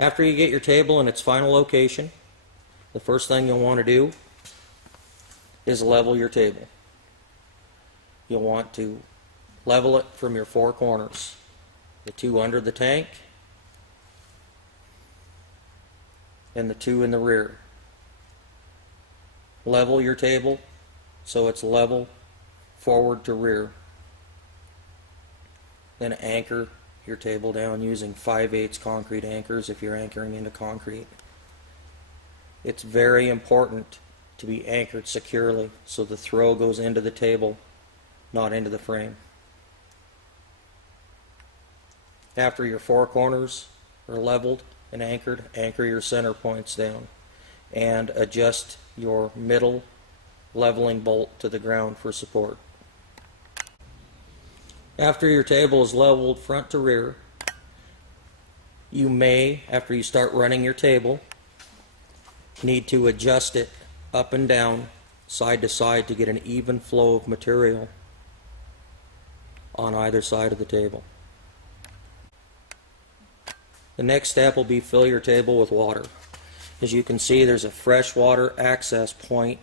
After you get your table in its final location, the first thing you'll want to do is level your table. You'll want to level it from your four corners, the two under the tank and the two in the rear. Level your table so it's level forward to rear. Then anchor your table down using 5/8 concrete anchors if you're anchoring into concrete. It's very important to be anchored securely so the throw goes into the table, not into the frame. After your four corners are leveled and anchored, anchor your center points down and adjust your middle leveling bolt to the ground for support. After your table is leveled front to rear, you may, after you start running your table, need to adjust it up and down, side to side, to get an even flow of material on either side of the table. The next step will be fill your table with water. As you can see, there's a fresh water access point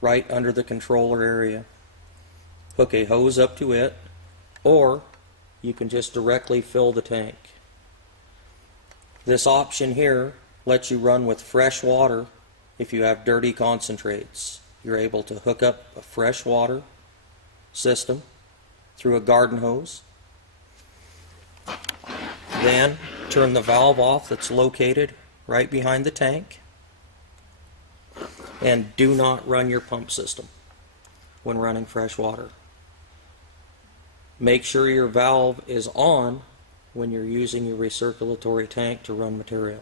right under the controller area. Hook a hose up to it, or you can just directly fill the tank. This option here lets you run with fresh water if you have dirty concentrates. You're able to hook up a fresh water system through a garden hose, then turn the valve off that's located right behind the tank, and do not run your pump system when running fresh water. Make sure your valve is on when you're using your recirculatory tank to run material.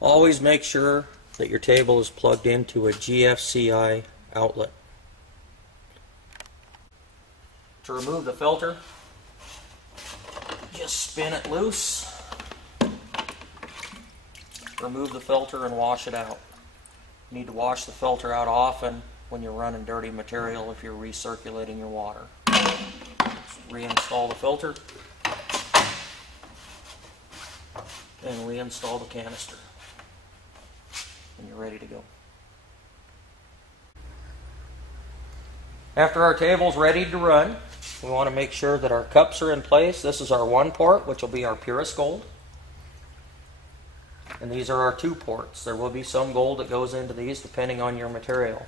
Always make sure that your table is plugged into a GFCI outlet. To remove the filter, just spin it loose, remove the filter and wash it out. You need to wash the filter out often when you're running dirty material if you're recirculating your water. Just reinstall the filter and reinstall the canister, and you're ready to go. After our table's ready to run, we want to make sure that our cups are in place. This is our one port, which will be our purest gold. And these are our two ports. There will be some gold that goes into these depending on your material.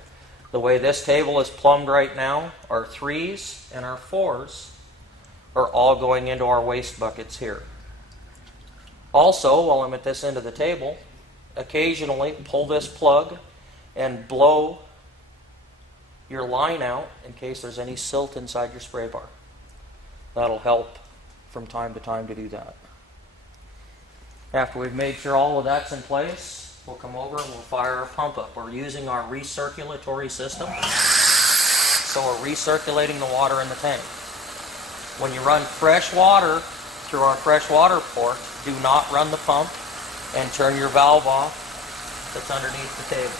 The way this table is plumbed right now, our 3s and our 4s are all going into our waste buckets here. Also, while I'm at this end of the table, occasionally pull this plug and blow your line out in case there's any silt inside your spray bar. That'll help from time to time to do that. After we've made sure all of that's in place, we'll come over and we'll fire our pump up. We're using our recirculatory system, so we're recirculating the water in the tank. When you run fresh water through our fresh water port, do not run the pump and turn your valve off that's underneath the table.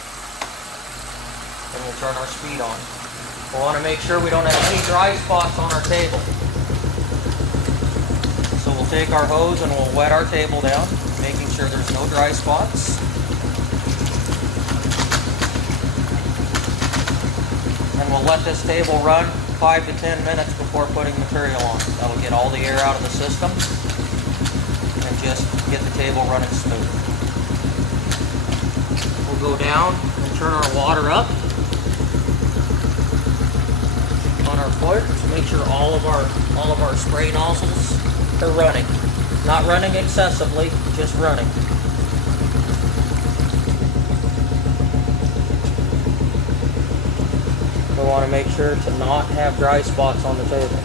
And we'll turn our speed on. We want to make sure we don't have any dry spots on our table. So we'll take our hose and we'll wet our table down, making sure there's no dry spots. And we'll let this table run 5 to 10 minutes before putting material on. That will get all the air out of the system and just get the table running smooth. We'll go down and turn our water up on our foot to make sure all of our spray nozzles are running. Not running excessively, just running. We want to make sure to not have dry spots on the table.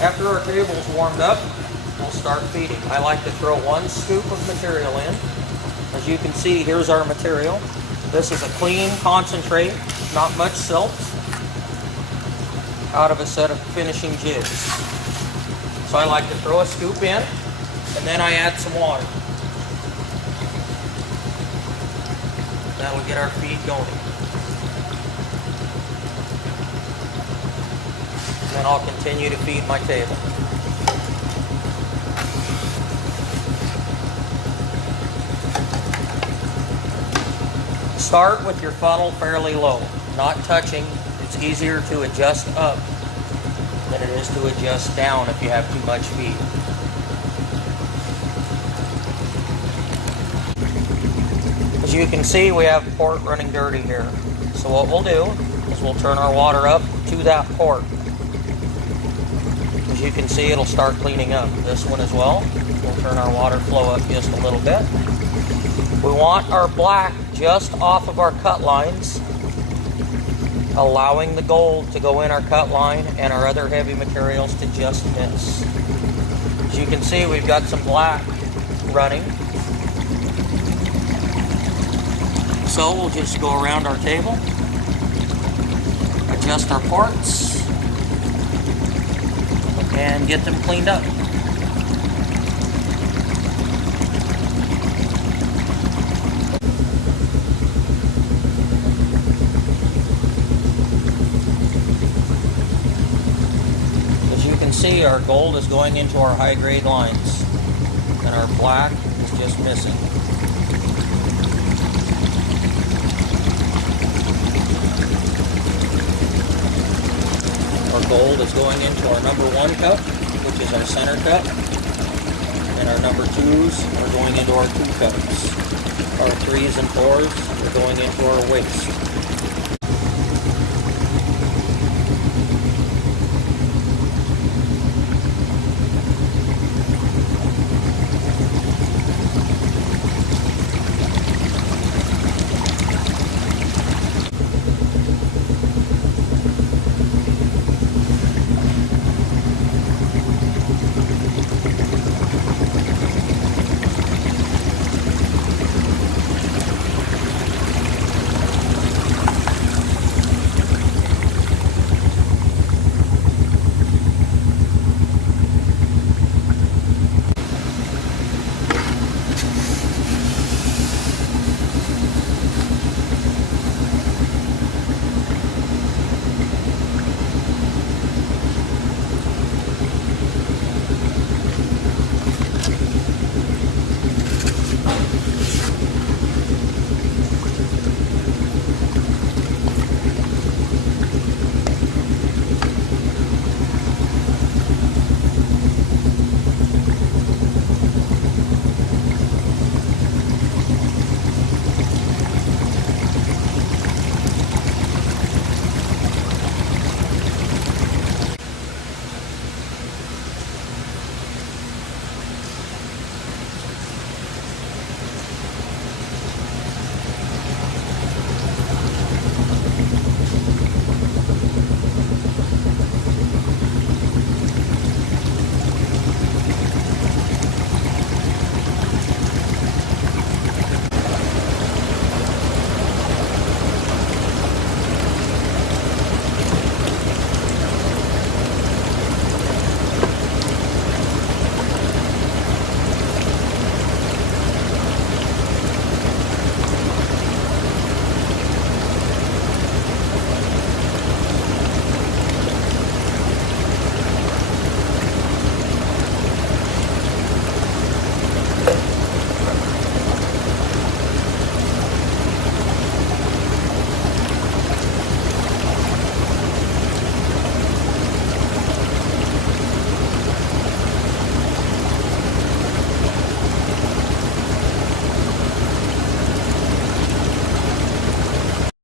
After our table's warmed up, we'll start feeding. I like to throw 1 scoop of material in. As you can see, here's our material. This is a clean concentrate, not much silt, out of a set of finishing jigs. So I like to throw a scoop in, and then I add some water. That'll get our feed going. Then I'll continue to feed my table. Start with your funnel fairly low, not touching. It's easier to adjust up than it is to adjust down if you have too much feed. As you can see, we have port running dirty here. So what we'll do is we'll turn our water up to that port. As you can see, it'll start cleaning up. This one as well. We'll turn our water flow up just a little bit. We want our black just off of our cut lines, allowing the gold to go in our cut line and our other heavy materials to just miss. As you can see, we've got some black running. So we'll just go around our table, adjust our ports, and get them cleaned up. As you can see, our gold is going into our high grade lines, and our black is just missing. Our gold is going into our number 1 cup, which is our center cup, and our number 2s are going into our 2 cups. Our 3s and 4s are going into our waste.